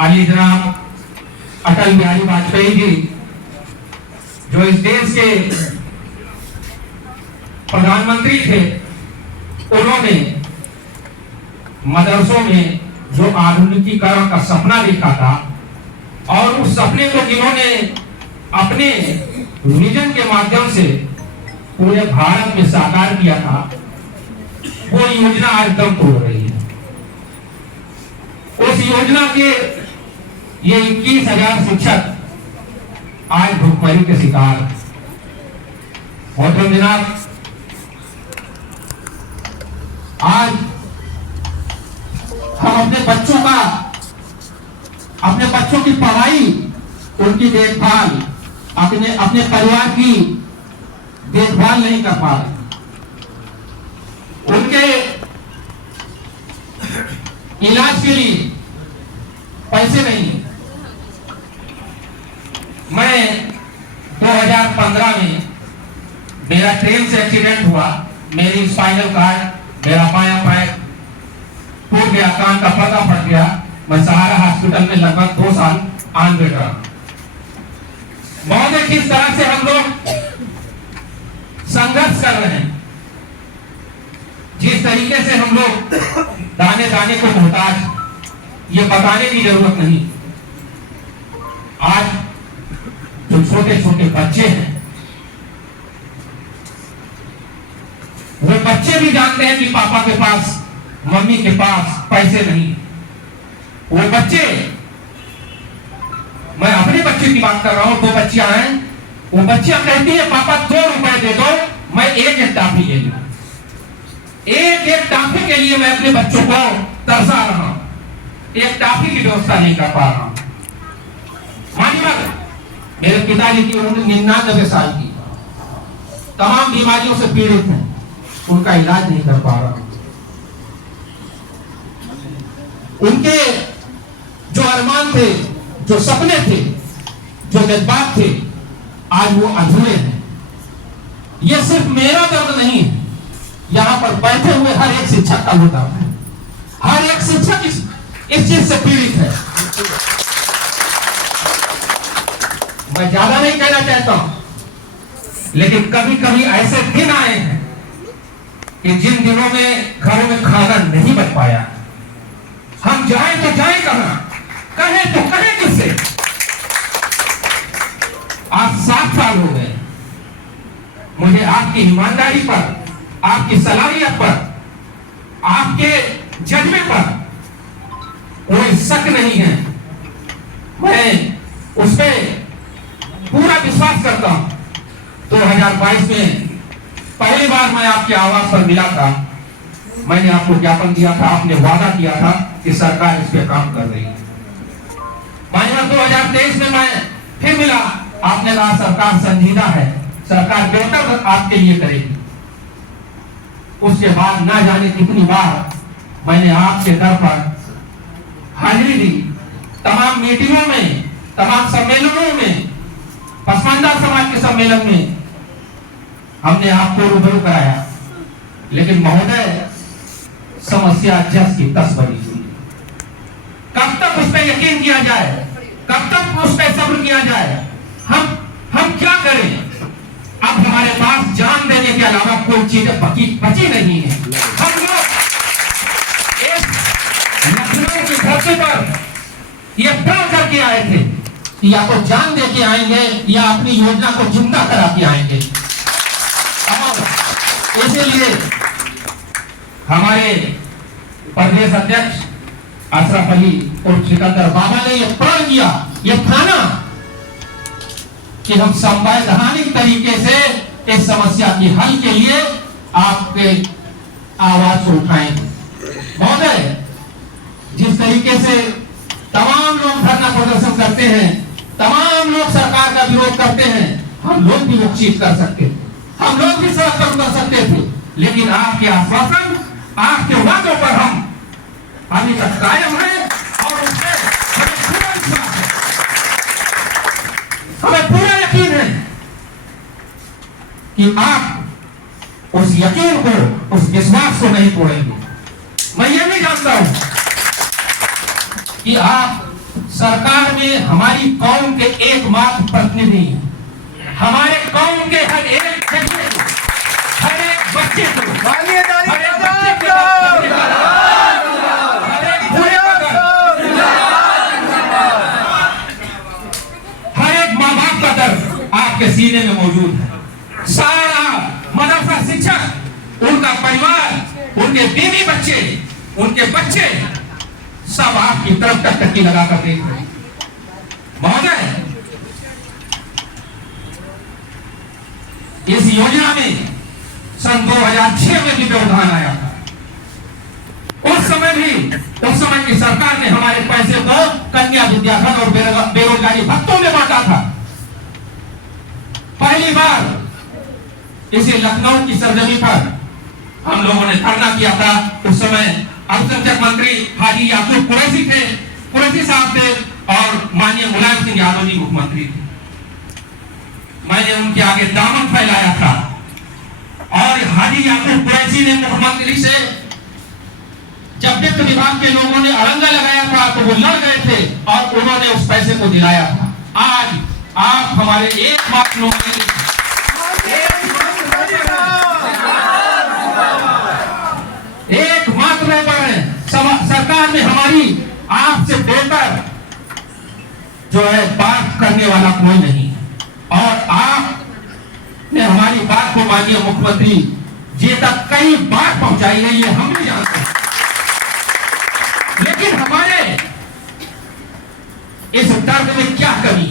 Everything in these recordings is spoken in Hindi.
आली जनाब अटल बिहारी वाजपेयी जी जो इस देश के प्रधानमंत्री थे, उन्होंने मदरसों में जो आधुनिकीकरण का सपना देखा था और उस सपने को जिन्होंने अपने विजन के माध्यम से पूरे भारत में साकार किया था, वो योजना आज दम तोड़ रही है। उस योजना के ये 21,000 शिक्षक आज भुखमरी के शिकार। और तो जनाब आज हम अपने बच्चों की पढ़ाई, उनकी देखभाल, अपने परिवार की देखभाल नहीं कर पा रहे। उनके इलाज के लिए पैसे नहीं। मैं 2015 में मेरा ट्रेन से एक्सीडेंट हुआ, मेरी स्पाइनल कार्ड, मेरा बायां पैर टूट गया, कान का पर्दा फट गया। मैं सहारा हॉस्पिटल में लगभग 2 साल ऑन बेड रहा। बहुत किस तरह से हम लोग संघर्ष कर रहे हैं, जिस तरीके से हम लोग दाने दाने को मोहताज, ये बताने की जरूरत नहीं। आज जो छोटे छोटे बच्चे हैं, वो बच्चे भी जानते हैं कि पापा के पास, मम्मी के पास पैसे नहीं। वो बच्चे, मैं अपने बच्चे की बात कर रहा हूं, 2 बच्चियां हैं, वो बच्चियां कहती है पापा 2 रुपए दे दो, मैं एक टाफी ले लूं। एक टाफी के लिए मैं अपने बच्चों को तरसा रहा हूं, एक टाफी की व्यवस्था नहीं कर पा रहा हूं। मानिए मेरे पिताजी की उम्र 99 साल की, तमाम बीमारियों से पीड़ित हैं, उनका इलाज नहीं कर पा रहा हूं। उनके जो अरमान थे, जो सपने थे, जो जज्बात थे, आज वो अधूरे हैं। ये सिर्फ मेरा दर्द नहीं है, यहां पर बैठे हुए हर एक शिक्षक का होता है। हर एक शिक्षक इस चीज से पीड़ित है। मैं ज्यादा नहीं कहना चाहता हूं, लेकिन कभी कभी ऐसे दिन आए हैं कि जिन दिनों में घरों में खाना नहीं बच पाया। हम जाए तो जाए कहां, कहे तो कहे किससे। आज 7 साल हो गए, मुझे आपकी ईमानदारी पर, आपकी सलाहियत पर, आपके जज्बे पर कोई शक नहीं है। मैं उस पर पूरा विश्वास करता हूं। 2022 में पहली बार मैं आपकी आवाज पर मिला था, मैंने आपको ज्ञापन दिया था, आपने वादा किया था कि सरकार इस पे काम कर रही है। 2023 में मैं फिर मिला, आपने कहा सरकार संजीदा है, सरकार बेहतर आपके लिए करेगी। उसके बाद ना जाने कितनी बार मैंने आपके दर पर हाजिरी दी, तमाम मीटिंगों में, तमाम सम्मेलनों में, पसमानदा समाज के सम्मेलन में हमने आपको रूबरू कराया। लेकिन महोदय, समस्या जस की तस बनी हुई। कब तक उस पर यकीन किया जाए, कब तक उस पर सब्र किया जाए। हम क्या करें? अब हमारे पास जान देने के अलावा कोई चीज बची नहीं है। हम लोग लखनऊ की धरती पर ये तय करके आए थे कि या तो जान दे के आएंगे या अपनी योजना को जिंदा करा के आएंगे। और इसलिए हमारे प्रदेश अध्यक्ष अशरफ अली और सिकंदर बाबा ने यह प्रण किया, यह ठाना कि हम संवैधानिक तरीके से इस समस्या की हल के लिए आपके आवाज को उठाएंगे। महोदय, जिस तरीके से तमाम लोग धरना प्रदर्शन करते हैं, तमाम लोग सरकार का विरोध करते हैं, हम लोग भी वो चीज कर सकते थे, हम लोग भी सड़क पर उतर सकते थे। लेकिन आपके आश्वासन, आपके वादों पर हम अभी तक कायम है और उससे हमें पूरा विश्वास है, हमें पूरा यकीन है कि आप उस यकीन को, उस विश्वास को नहीं तोड़ेंगे। मैं ये भी जानता हूं कि आप सरकार में हमारी कौम के एकमात्र प्रतिनिधि, हमारे कौम के हर एक बच्चे को, हर एक बच्चे को, हर एक माँ बाप का दर्द आपके सीने में मौजूद है। सारा मदरसा शिक्षक, उनका परिवार, उनके बीवी बच्चे, उनके बच्चे सब आपकी तरफ टकटकी लगाकर देख रहे हैं। महोदय, इस योजना में सन 2006 में भी व्यवधान आया था। उस समय की सरकार ने हमारे पैसे को कन्या विद्याधन और बेरोजगारी भत्तों में बांटा था। पहली बार इसे लखनऊ की सरजमी पर हम लोगों ने धरना किया था। उस समय अल्पसंख्यक मंत्री हाजी याकूब कुरैशी साहब थे और माननीय मुलायम सिंह यादव जी मुख्यमंत्री थे। मैंने उनके आगे दामन फैलाया था और हाजी याकूब कुरैशी ने मुख्यमंत्री से, जब वित्त विभाग के लोगों ने अड़ंगा लगाया था तो वो लड़ गए थे और उन्होंने उस पैसे को दिलाया था। आज आप हमारे एकमात्र लोग सरकार में हमारी आपसे बेहतर जो है बात करने वाला कोई नहीं है और आपने हमारी बात को माननीय मुख्यमंत्री जी तक कई बार पहुंचाई है, ये हम भी जानते हैं। लेकिन हमारे इस दर्द में क्या कमी,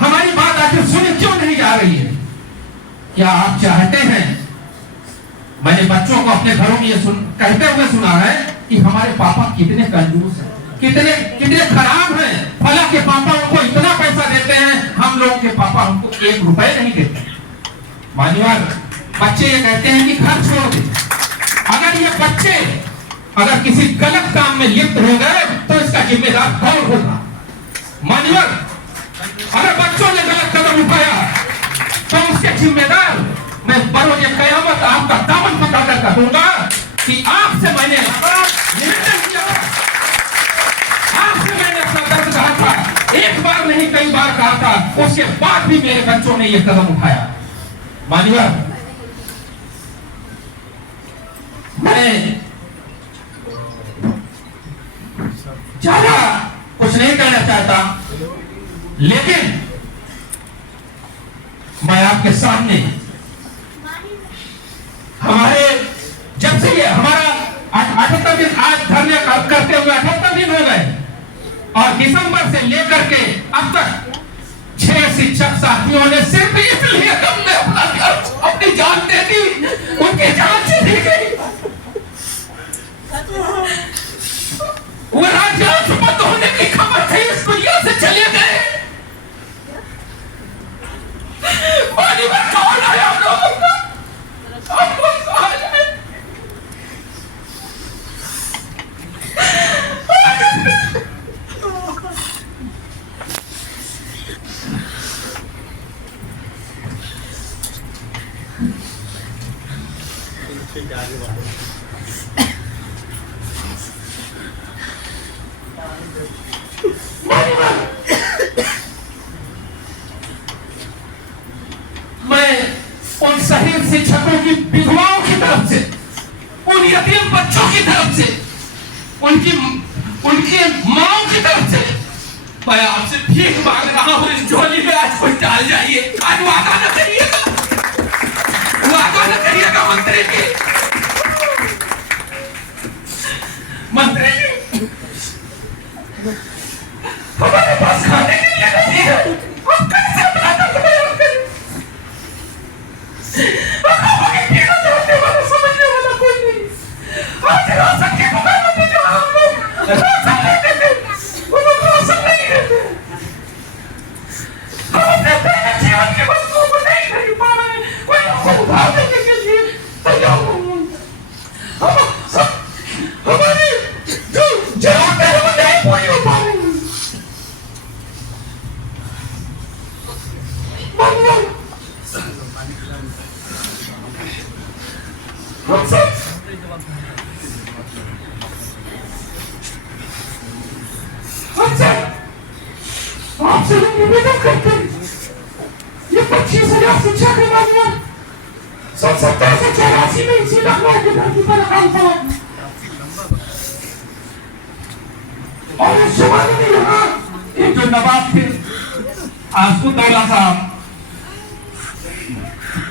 हमारी बात आखिर सुनी क्यों नहीं जा रही है? क्या आप चाहते हैं, मैंने बच्चों को अपने घरों में ये कहते हुए सुना है कि हमारे पापा कितने कंजूस हैं, कितने खराब हैं, फला के पापा उनको इतना पैसा देते हैं, हम लोग के पापा हमको 1 रुपए नहीं देते। मान्यवर, बच्चे ये कहते हैं कि घर छोड़ दे। अगर ये बच्चे अगर किसी गलत काम में लिप्त हो गए तो इसका जिम्मेदार कौन होगा? मान्यवर, अगर बच्चों ने गलत कदम उठाया तो उसके जिम्मेदार मैं बरोज़े क़यामत आपका दामन पकड़ कर कहूंगा कि आपसे मैंने निवेदन किया, आपसे मैंने अपना दर्द कहा था, एक बार नहीं कई बार कहा था, उसके बाद भी मेरे बच्चों ने यह कदम उठाया। मानिए, मैं ज्यादा कुछ नहीं कहना चाहता, लेकिन मैं आपके सामने हमारे जब से ये हमारा 78 दिन आज धरने करते हुए 78 दिन हो गए और दिसंबर से लेकर के अब तक 6 शिक्षक साथियों ने सिर्फ इसलिए हमने अपनी जान दे दी, उनकी जान से दी गई, वो राज्य बंद होने की खबर थी, इस दुनिया से चले गए। पानी में कौन आया हम लोगों का? मैं उन शहीद शिक्षकों की विधवाओं की तरफ से, उन यतीम बच्चों की तरफ से, उनकी मां की तरफ से मैं आपसे भीख मांग रहा हूं, इस झोली में आज कोई डाल जाइए। आज वादा न करिएगा, वादा न करिएगा मंत्री जी, मंत्री जी, हमारे पास खाने के लिए नहीं है, हम कैसे अपना दर्द बयान करें? समझने वाला कोई नहीं। आज राशन की दुकानों पे जो हम लोग राशन लेते थे, वो लोग राशन नहीं लेते। हम अपने दैनिक जीवन की वस्तुओं को नहीं खरीद पा रहे, कोई हमको उधार देने के लिए तैयार नहीं है। हमारी जो जरूरतें हैं वो नहीं पूरी हो पा रही। हम सब निवेदन करते हैं ये 25,000 शिक्षा के माध्यम 70 से 84 में इसी लखनऊ की धरती पर हाल पड़ा और उस जमाने में यहाँ एक जो नवाब थे आसफुद्दौला साहब,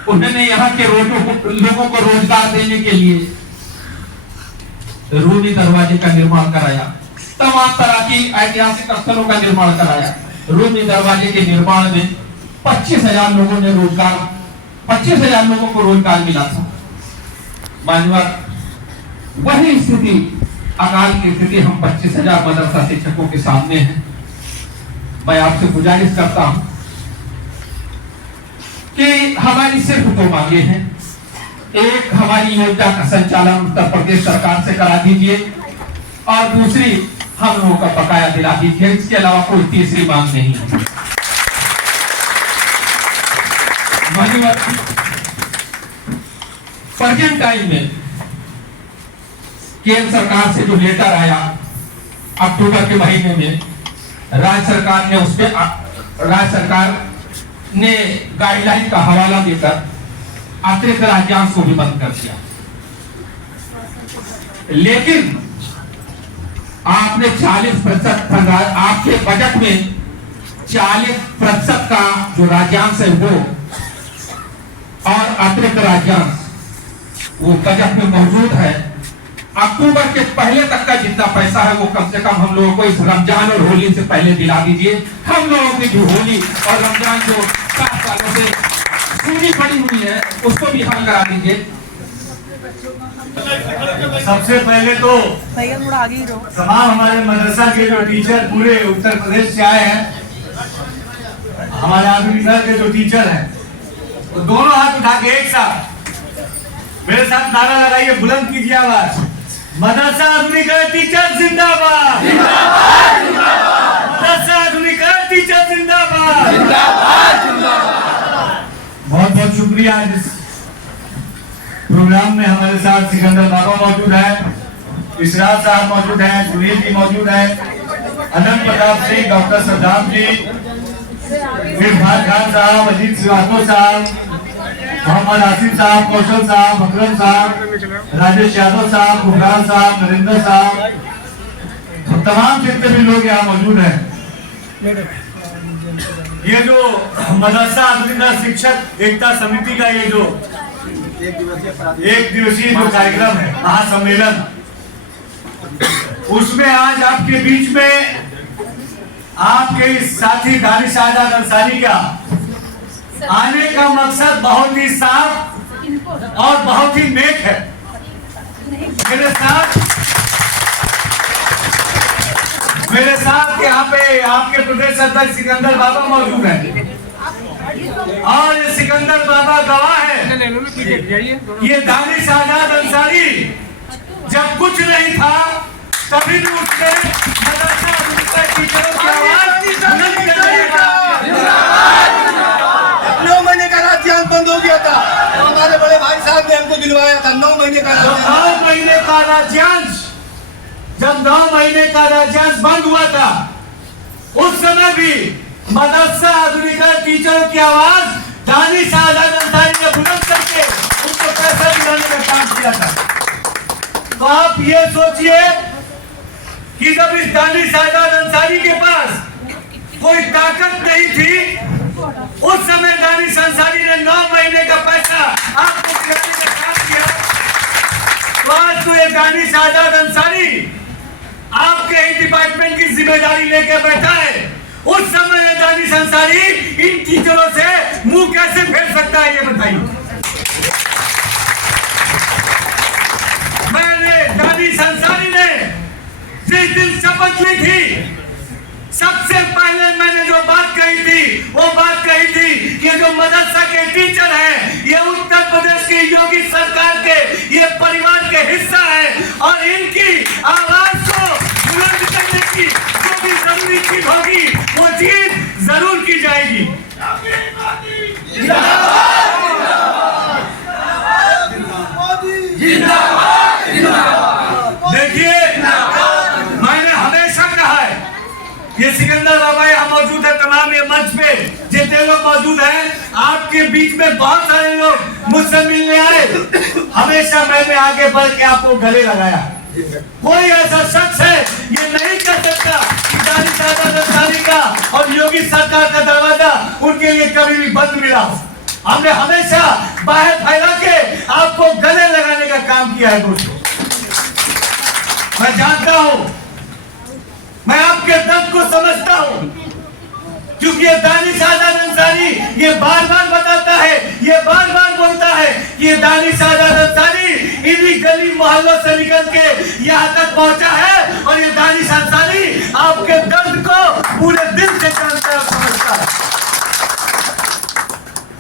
उन्होंने यहाँ के लोगों को रोजगार देने के लिए रूनी दरवाजे का निर्माण कराया, तमाम तरह की ऐतिहासिक स्थलों का निर्माण कराया। रूनी दरवाजे के निर्माण में 25,000 लोगों ने 25,000 लोगों को रोजगार मिला था। मान्यवर, वही स्थिति अकाल की स्थिति हम 25,000 मदरसा शिक्षकों के सामने हैं। मैं आपसे गुजारिश करता हूं कि हमारी सिर्फ 2 मांगे हैं। एक, हमारी योजना का संचालन उत्तर प्रदेश सरकार से करा दीजिए और दूसरी, हम लोगों का बकाया दिला दीजिए। इसके अलावा कोई तीसरी मांग नहीं है। प्रेजेंट टाइम में केंद्र सरकार से जो लेटर आया अक्टूबर के महीने में, राज्य सरकार ने गाइडलाइन का हवाला देकर अतिरिक्त राज्यांश को भी बंद कर दिया। लेकिन आपने 40% आपके बजट में 40% का जो राज्यांश है वो और अतिरिक्त राज्यांश वो बजट में मौजूद है। अक्टूबर के पहले तक का जितना पैसा है वो कम से कम हम लोगों को इस रमजान और होली से पहले दिला दीजिए। हम लोगों की जो होली और रमजान जो 7 सालों से सूनी पड़ी हुई है उसको भी हल करा दीजिए। सबसे पहले तो तमाम हमारे मदरसा के जो टीचर पूरे उत्तर प्रदेश से आए हैं, हमारे आधुनिक के जो टीचर हैं, तो दोनों हाथ उठा के एक साथ मेरे साथ नारा लगाइए, बुलंद कीजिए आवाज, मदरसा आधुनिक टीचर जिंदाबाद, मदरसा आधुनिक टीचर जिंदाबाद। बहुत बहुत शुक्रिया। इस प्रोग्राम में हमारे साथ सिकंदर बाबा मौजूद है, इशरात साहब मौजूद है, सुनील जी मौजूद है, अनंत प्रताप सिंह, डॉक्टर सद्दाम जी, इरफान खान साहब, अजीत श्रीवास्तव साहब, मोहम्मद आसिफ साहब, कौशल साहब, अकरम साहब, राजेश यादव साहब, गुफरान साहब, नरेंद्र साहब, तो तमाम जितने भी लोग यहाँ मौजूद हैं। ये जो मदरसा आधुनिक शिक्षक एकता समिति का ये जो एक दिवसीय जो कार्यक्रम है, महासम्मेलन, उसमें आज आपके बीच में आपके इस साथी दानिश आजाद अंसारी का आने का मकसद बहुत ही साफ और बहुत ही नेक है। मेरे साथ यहाँ पे आपके प्रदेश अध्यक्ष सिकंदर बाबा मौजूद हैं और ये सिकंदर बाबा गवाह है। ये दानिश आजाद अंसारी जब कुछ नहीं था तभी भी उसने मदरसा टीचरों की आवाज बुलंद करने का 9 महीने का राज्यांश बंद हो गया था, हमारे बड़े भाई साहब ने हमको दिलवाया था 9 महीने का। जब 9 महीने का राज्यांश बंद हुआ था, उस समय भी मदरसा आधुनिक टीचरों की आवाज दानिश आजाद अंसारी ने बुलंद करके उसको पैसा दिलाने का काम किया था। तो आप ये सोचिए कि जब इस दानिश आजाद अंसारी के पास कोई ताकत नहीं थी, उस समय दानिश अंसारी ने 9 महीने का पैसा आपको खिलाने का काम किया। तो आज तो ये दानिश आजाद अंसारी आपके ही डिपार्टमेंट की जिम्मेदारी लेकर बैठा है। उस समय ये दानिश अंसारी इन टीचरों से मुंह कैसे फेर सकता है, ये बताइए। मैंने दानिश अंसारी ने जिस दिन शपथ ली थी, सबसे पहले मैंने जो बात कही थी वो बात कही थी कि जो मदरसा के टीचर हैं ये उत्तर प्रदेश की योगी सरकार के ये परिवार के हिस्सा है और इनकी आवाज को बुलंद करने की जो भी जरूरी चीज होगी वो चीज जरूर की जाएगी। देखिए, मैंने हमेशा कहा है ये सिकंदर बाबा यहाँ मौजूद है, तमाम ये मंच पे जितने लोग मौजूद हैं, आपके बीच में बहुत सारे लोग मुझसे मिलने आए। हमेशा मैंने आगे बढ़ के आपको गले लगाया। कोई ऐसा शख्स है ये नहीं कर सकता कि दानी साहब अंसारी का और योगी सरकार का दरवाजा उनके लिए कभी भी बंद मिला हो। हमने हमेशा बाहर फैला के आपको गले लगाने का काम किया है दोस्तों। मैं जानता हूं, मैं आपके दर्द को समझता हूं, क्योंकि ये दानिश आजाद अंसारी ये बार बार बताता है, ये बार बार बोलता है कि ये दानिश आजाद अंसारी इन्हीं गली मोहल्लों से निकल के यहाँ तक पहुंचा है और ये दानिश अंसारी आपके दर्द को पूरे दिल से जानता है, समझता है।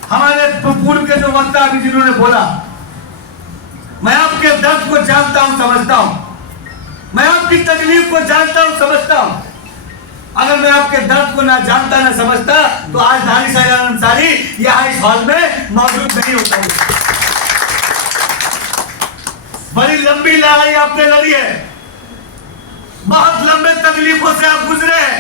हमारे पूर्व के जो वक्ता अभी जिन्होंने बोला, मैं आपके दर्द को जानता हूं, समझता हूं, मैं आपकी तकलीफ को जानता हूं, समझता हूं। अगर मैं आपके दर्द को ना जानता ना समझता तो आज दानिश आजाद अंसारी यहाँ इस हॉल में मौजूद नहीं होता। बड़ी लंबी लड़ाई आपने लड़ी है, बहुत लंबे तकलीफों से आप गुजरे हैं,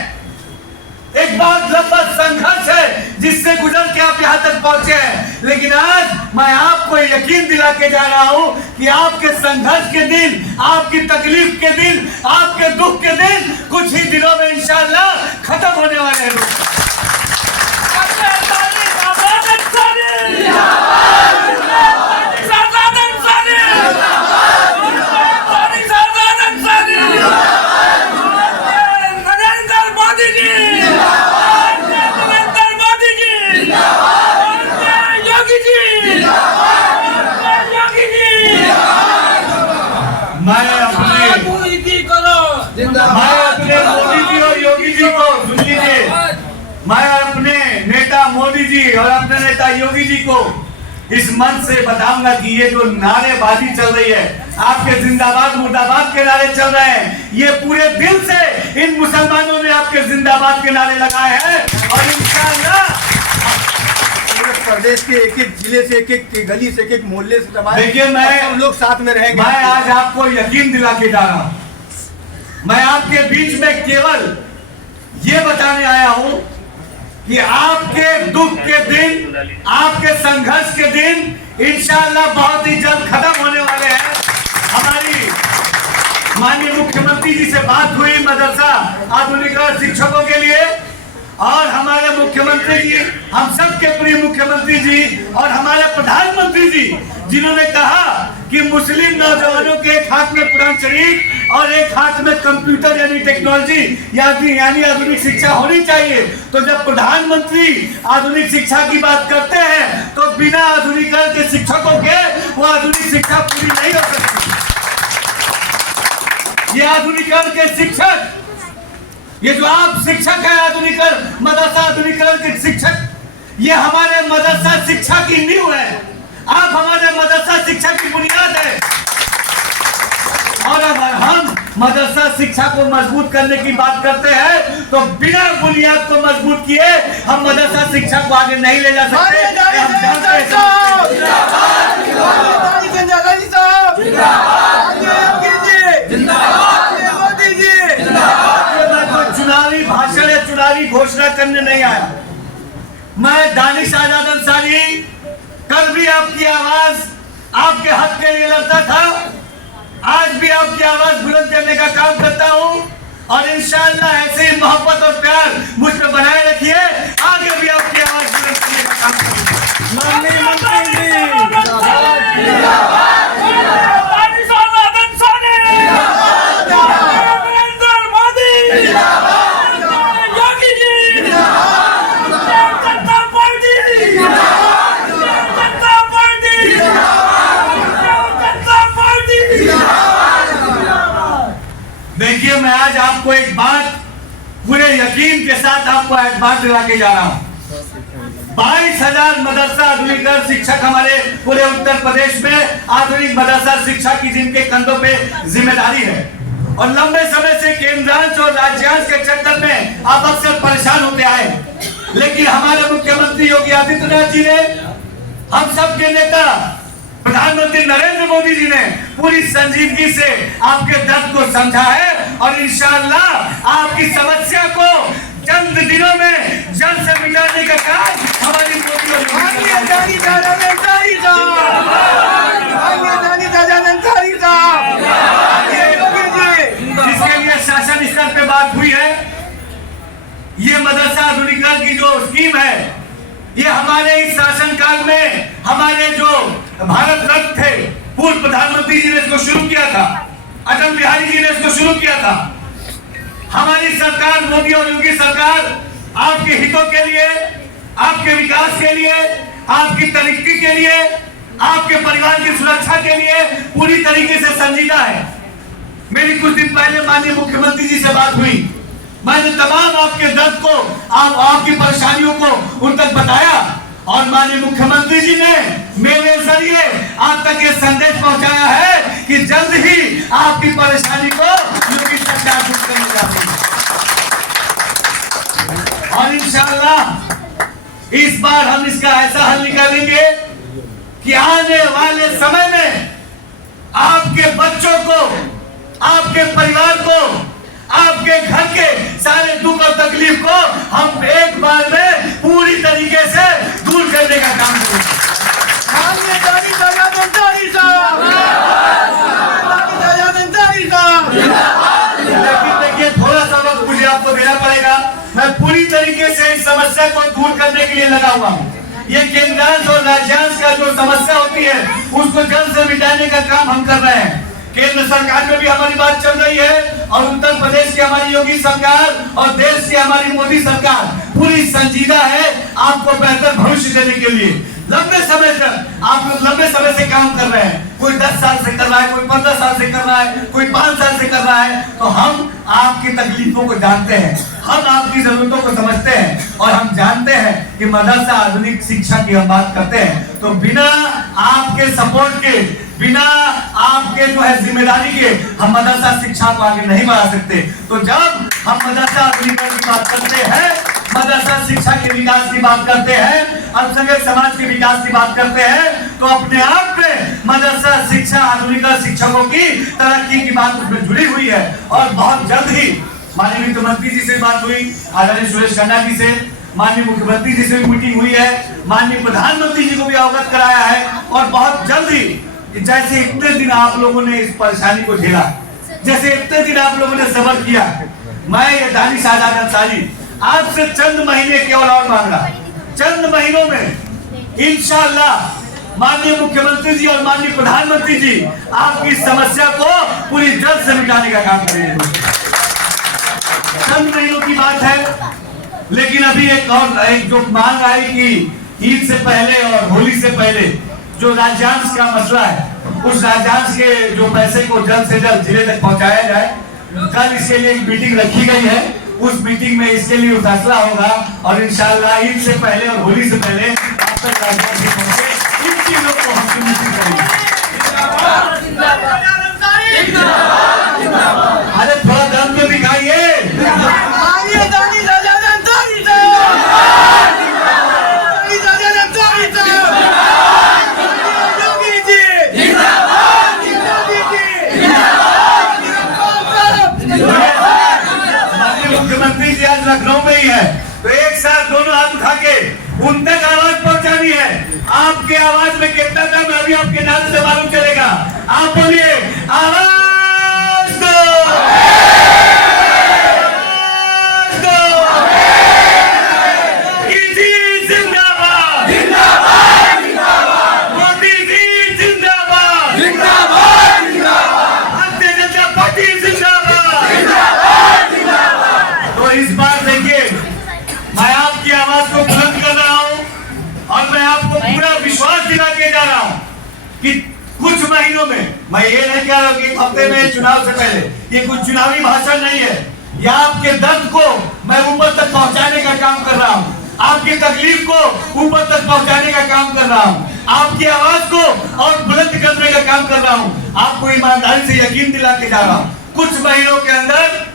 एक बहुत लंबा संघर्ष है जिससे गुजर के आप यहाँ तक पहुंचे हैं। लेकिन आज मैं आपको यकीन दिला के जा रहा हूं कि आपके संघर्ष के दिन, आपकी तकलीफ के दिन, आपके दुख के दिन कुछ ही दिनों में इंशाअल्लाह खत्म होने वाले हैं। मैं अपने नेता मोदी जी और अपने नेता योगी जी को इस मंच से बताऊंगा कि ये जो नारेबाजी चल रही है, आपके जिंदाबाद मुर्दाबाद के नारे चल रहे हैं, ये पूरे दिल से इन मुसलमानों ने आपके जिंदाबाद के नारे लगाए हैं और इंशाअल्लाह प्रदेश के एक-एक जिले से, एक-एक गली से, एक-एक मोहल्ले से, देखिए मैं हम लोग साथ में रहेंगे। मैं आज आपको यकीन दिला के जा रहा हूं, मैं आपके बीच में केवल ये बताने आया हूं कि आपके दुख के दिन, आपके संघर्ष के दिन इंशाअल्लाह बहुत ही जल्द खत्म होने वाले हैं। हमारी माननीय मुख्यमंत्री जी से बात हुई मदरसा आधुनिकीकरण शिक्षकों के लिए, और हमारे मुख्यमंत्री जी, हम सबके प्रिय मुख्यमंत्री जी और हमारे प्रधानमंत्री जी, जिन्होंने कहा कि मुस्लिम नौजवानों के एक हाथ में कुरान शरीफ और एक हाथ में कंप्यूटर यानी टेक्नोलॉजी यानी आधुनिक शिक्षा होनी चाहिए। तो जब प्रधानमंत्री आधुनिक शिक्षा की बात करते हैं तो बिना आधुनिकीकरण के शिक्षकों के वो आधुनिक शिक्षा पूरी नहीं हो सकती। ये आधुनिकीकरण के शिक्षक, ये जो आप शिक्षक है आधुनिकीकरण, मदरसा आधुनिकीकरण के शिक्षक, ये हमारे मदरसा शिक्षा की नींव है। आप हमारे मदरसा शिक्षा की बुनियाद है, और अगर हम मदरसा शिक्षा को मजबूत करने की बात करते हैं तो बिना बुनियाद को मजबूत किए हम मदरसा शिक्षा को आगे नहीं ले जा सकते। हम जानते हैं चुनावी भाषण या चुनावी घोषणा करने नहीं आया। मैं दानिश आजाद अंसारी कल भी आपकी आवाज आपके हक के लिए लड़ता था, आज भी आपकी आवाज बुलंद करने का काम करता हूं, और इंशाअल्लाह ऐसे ही मोहब्बत और प्यार मुझ पर बनाए रखिए, आगे भी आपकी आवाज बुलंद करने का काम करूंगा। माननीय मंत्री जी देखिए, मैं आज आपको एक बात पूरे यकीन के साथ आपको एक बात दिला के जा रहा हूं। 22,000 मदरसा आधुनिकीकरण शिक्षक हमारे पूरे उत्तर प्रदेश में आधुनिक मदरसा शिक्षा की जिनके कंधों पे जिम्मेदारी है, और लंबे समय से केंद्रांश और राज्यांश के चक्कर में आप अक्सर परेशान होते आए, लेकिन हमारे मुख्यमंत्री योगी आदित्यनाथ जी ने, हम सब के नेता प्रधानमंत्री नरेंद्र मोदी जी ने पूरी संजीदगी से आपके दर्द को समझा है, और इंशाअल्लाह आपकी समस्या को मिटाने का काम हमारी मोदी और माननीय दानी सहाजाद अंसारी साहब, माननीय दानी सहाजाद अंसारी साहब, माननीय योगी जी। जिसके लिए शासन स्तर पे बात हुई है, ये मदरसा आधुनिकीकरण की जो स्कीम है, ये हमारे इस शासन काल में हमारे जो भारत रत्न थे पूर्व प्रधानमंत्री जी ने इसको शुरू किया था, अटल बिहारी जी ने इसको शुरू किया था। हमारी सरकार मोदी और योगी सरकार आपके हितों के लिए, आपके विकास के लिए, आपकी तरक्की के लिए, आपके परिवार की सुरक्षा के लिए पूरी तरीके से संजीदा है। मेरी कुछ दिन पहले माननीय मुख्यमंत्री जी से बात हुई, मैंने तमाम आपके दर्द को, आपकी परेशानियों को उन तक बताया और माननीय मुख्यमंत्री जी ने मेरे जरिए आप तक ये संदेश पहुंचाया है कि जल्द ही आपकी परेशानी को योगी सरकार दूर करने जा रही है। और इंशाअल्लाह इस बार हम इसका ऐसा हल निकालेंगे कि आने वाले समय में आपके बच्चों को, आपके परिवार को, आपके घर के सारे दुख और तकलीफ को हम एक बार में पूरी तरीके से दूर करने का काम करेंगे। माननीय दानी सहाजाद अंसारी साहब, दानी सहाजाद अंसारी साहब। लेकिन देखिए, थोड़ा सा वक्त मुझे आपको देना पड़ेगा। मैं पूरी तरीके से इस समस्या को दूर करने के लिए लगा हुआ हूँ। ये केंद्रांश और राज्यांश का जो समस्या होती है उसको जल्द से मिटाने का काम हम कर रहे हैं। केंद्र सरकार में भी हमारी बात चल रही है और उत्तर प्रदेश की हमारी योगी सरकार और देश की हमारी मोदी सरकार पूरी संजीदा है आपको बेहतर भविष्य देने के लिए। लंबे समय तक आप लोग लंबे समय से काम कर रहे हैं, कोई 10 साल से कर रहा है, कोई 15 साल से कर रहा है, कोई 5 साल से कर रहा है। तो हम आपकी तकलीफों को जानते हैं, हम आपकी जरूरतों को समझते हैं और हम जानते हैं कि मदरसा आधुनिक शिक्षा की हम बात करते हैं तो बिना आपके सपोर्ट के, बिना आपके जो है जिम्मेदारी के हम मदरसा शिक्षा को आगे नहीं बढ़ा सकते। तो जब हम मदरसा आधुनिकीकरण की बात करते हैं, मदरसा शिक्षा के विकास की बात करते हैं, अल्पसंख्यक समाज के विकास की बात करते हैं, तो अपने आप में मदरसा शिक्षा आधुनिकीकरण शिक्षकों की तरक्की की बात उसमें जुड़ी हुई है। और बहुत जल्द ही माननीय वित्त मंत्री जी से बात हुई, आदरणीय सुरेश खन्ना जी से, माननीय मुख्यमंत्री जी से भी मीटिंग हुई है, माननीय प्रधानमंत्री जी को भी अवगत कराया है और बहुत जल्द ही, जैसे इतने दिन आप लोगों ने इस परेशानी को झेला, जैसे इतने दिन आप लोगों ने सब्र किया, मैं ये दानी सहाजाद अंसारी आपसे चंद महीने केवल और मांग रहा, चंद महीनों में इंशाअल्लाह माननीय मुख्यमंत्री जी और माननीय प्रधानमंत्री जी आपकी समस्या को पूरी जड़ से मिटाने का काम करेंगे। चंद महीनों की बात है, लेकिन अभी एक जो मांग आई कि ईद से पहले और होली से पहले जो राज्यांश का मसला है, उस राज्यांश के जो पैसे को जल्द से जल्द जिले तक पहुंचाया जाए। कल इसके लिए एक मीटिंग रखी गई है, उस मीटिंग में इसके लिए फैसला होगा और इंशाअल्लाह ईद से पहले और होली से पहले आप तक राज्यांश पहुंचे इन चीजों को हम सुनिश्चित करेंगे। अरे थोड़ा दम तो दिखाइए। माननीय दानी सहाजाद अंसारी साहब, दानी सहाजाद अंसारी साहब, योगी जी जिंदाबाद, योगी जी माननीय मुख्यमंत्री जी आज लखनऊ में ही है, तो एक साथ दोनों हाथ उठा के उन तक आवाज पहुंचानी है। आपके आवाज में कितना दम है अभी आपके नाम से मालूम चलेगा। आप बोलिए, आवाज दो, आवाज दो, इसी जिंदाबाद, जिंदाबाद, जिंदाबाद, मोदी जी जिंदाबाद, जिंदाबाद, जिंदाबाद, भारतीय जनता पार्टी जिंदाबाद, जिंदाबाद, जिंदाबाद। तो इस बार देखिए, मैं आपकी आवाज को बुलंद कर रहा हूं और मैं आपको पूरा विश्वास दिला के जा रहा हूं कि कुछ महीनों में, मैं ये नहीं कह रहा हूं कि एक हफ्ते में चुनाव से पहले, ये कुछ चुनावी भाषण नहीं है, या आपके दर्द को मैं ऊपर तक पहुंचाने का काम कर रहा हूं, आपकी तकलीफ को ऊपर तक पहुंचाने का काम कर रहा हूं, आपकी आवाज को और बुलंद करने का काम कर रहा हूं, आपको ईमानदारी से यकीन दिला के जा रहा हूं। कुछ महीनों के अंदर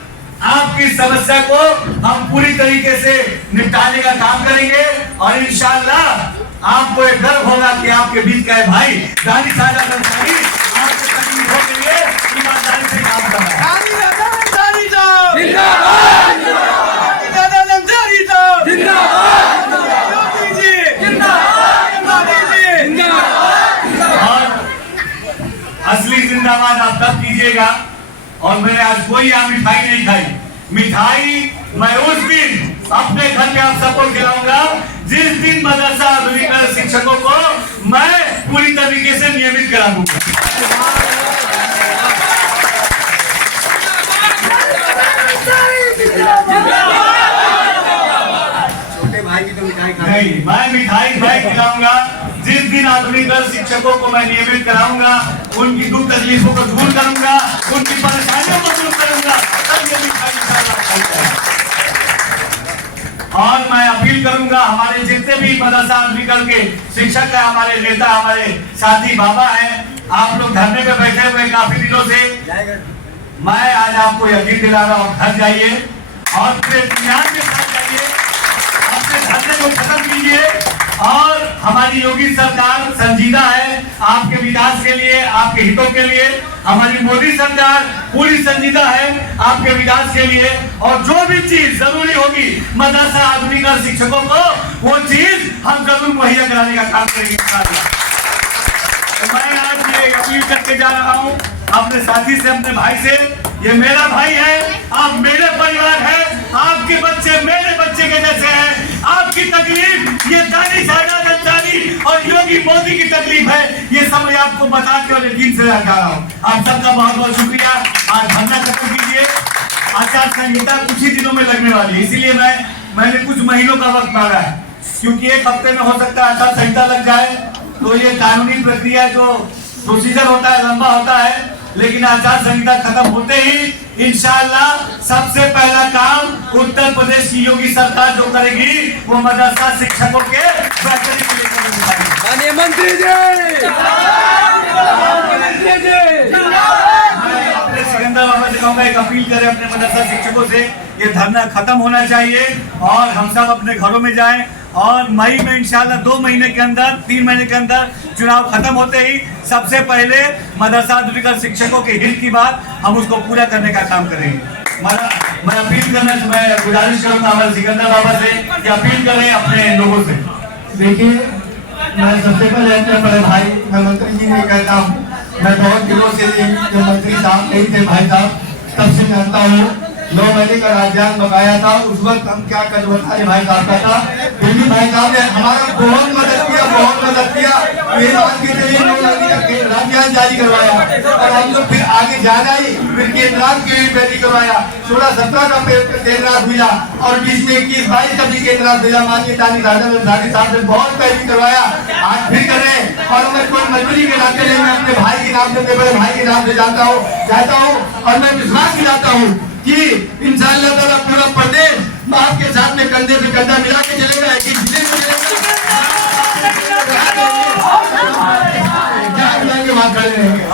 आपकी समस्या को हम पूरी तरीके से निपटाने का काम करेंगे और इंशाअल्लाह आपको एक गर्व होगा कि आपके बीच का है भाई दानी सहाजाद अंसारी आपके तकलीफों के लिए ईमानदारी से काम कर रहा है। दानी सहाजाद अंसारी साहब जिंदाबाद, दानी सहाजाद अंसारी साहब जिंदाबाद। और मैंने आज कोई यहाँ मिठाई नहीं खाई। मिठाई मैं उस दिन अपने घर में आप सबको खिलाऊंगा जिस दिन मदरसा आधुनिक शिक्षकों को मैं पूरी तरीके से नियमित करा दूंगा। छोटे भाई की तो मिठाई नहीं, मैं मिठाई खिलाऊंगा जिस दिन आधुनिक शिक्षकों को मैं नियमित कराऊंगा, उनकी दुख तकलीफों को दूर करूंगा, उनकी परेशानियों को दूर करूंगा, तब ये मिठाई इंशाअल्लाह खाऊंगा। और मैं अपील करूंगा हमारे जितने भी मदरसा आधुनिक के शिक्षक है, हमारे नेता, हमारे साथी बाबा हैं, आप लोग धरने पे बैठे हुए काफी दिनों से, मैं आज आपको यकीन दिला रहा हूँ, घर जाइए और पूरे इत्मीनान के साथ जाइए, अपने धरने को खत्म कीजिए। और हमारी योगी सरकार संजीदा है आपके विकास के लिए, आपके हितों के लिए। हमारी मोदी सरकार पूरी संजीदा है आपके विकास के लिए, और जो भी चीज जरूरी होगी मदरसा आधुनिक शिक्षकों को, वो चीज हम जरूर मुहैया कराने का काम करेंगे इंशाअल्लाह। तो मैं आज ये अपील करके जा रहा हूँ अपने साथी से, अपने भाई से, ये मेरा भाई है, आप मेरे परिवार है, आपके बच्चे मेरे बच्चे के जैसे हैं। आपकी तकलीफ ये दानिश आजाद अंसारी और योगी मोदी की तकलीफ है, ये सब मैं आपको बता के और यकीन से जा रहा हूँ। आप सबका बहुत बहुत शुक्रिया। आज धरना खत्म कीजिए, आचार संहिता कुछ ही दिनों में लगने वाली है, इसीलिए मैंने कुछ महीनों का वक्त मांगा है, क्योंकि एक हफ्ते में हो सकता है आचार संहिता लग जाए, तो ये कानूनी प्रक्रिया जो प्रोसीजर होता है लंबा होता है, लेकिन आचार संहिता खत्म होते ही इंशाअल्लाह सबसे पहला काम उत्तर प्रदेश की योगी सरकार जो करेगी वो मदरसा शिक्षकों के बेहतरी के लिए मंत्री अपने सिकंदर बाबा से कहूँगा एक अपील करें अपने मदरसा शिक्षकों से, ये धरना खत्म होना चाहिए और हम सब अपने घरों में जाएं, और मई में इंशाल्लाह 2 महीने के अंदर, 3 महीने के अंदर चुनाव खत्म होते ही सबसे पहले मदरसा आधुनिक शिक्षकों के हित की बात हम उसको पूरा करने का काम करेंगे। मैं अपील करना, मैं गुजारिश करूंगा हमारे सिकंदर बाबा से कि अपील करें अपने लोगों से। देखिए, मैं सबसे पहले अपने बड़े भाई, मैं मंत्री जी नहीं कहता हूँ, मैं बहुत दिनों से जो मंत्री साहब नहीं थे भाई साहब, तब से जानता हूँ। 9 महीने का राजधान बकाया था, उस वक्त हम क्या कर बताए भाई साहब का था, फिर भी भाई साहब ने हमारा बहुत मदद किया, बहुत मदद किया। ये बात के जरिए 9 महीने का राजधान जारी करवाया, और हम लोग फिर आगे जाना ही, फिर केंद्रांत की भी जारी करवाया, 16-17 का केंद्रांत मिला, और 20 में 21-22 का भी केंद्रांत मिला। माननीय दानिश आजाद अंसारी साहब ने बहुत पैरवी करवाया, आज फिर कर रहे हैं। और मैं कोई मजबूरी के नाते नहीं, मैं अपने भाई के नाम से, अपने बड़े भाई के नाम से चाहता हूँ, और मैं विश्वास दिलाता हूँ कि इंशाअल्लाह ताला पूरा प्रदेश आपके साथ में कंधे से कंधा मिला के चलेगा, एक जिले में चलेगा, वहाँ खड़े रहेंगे।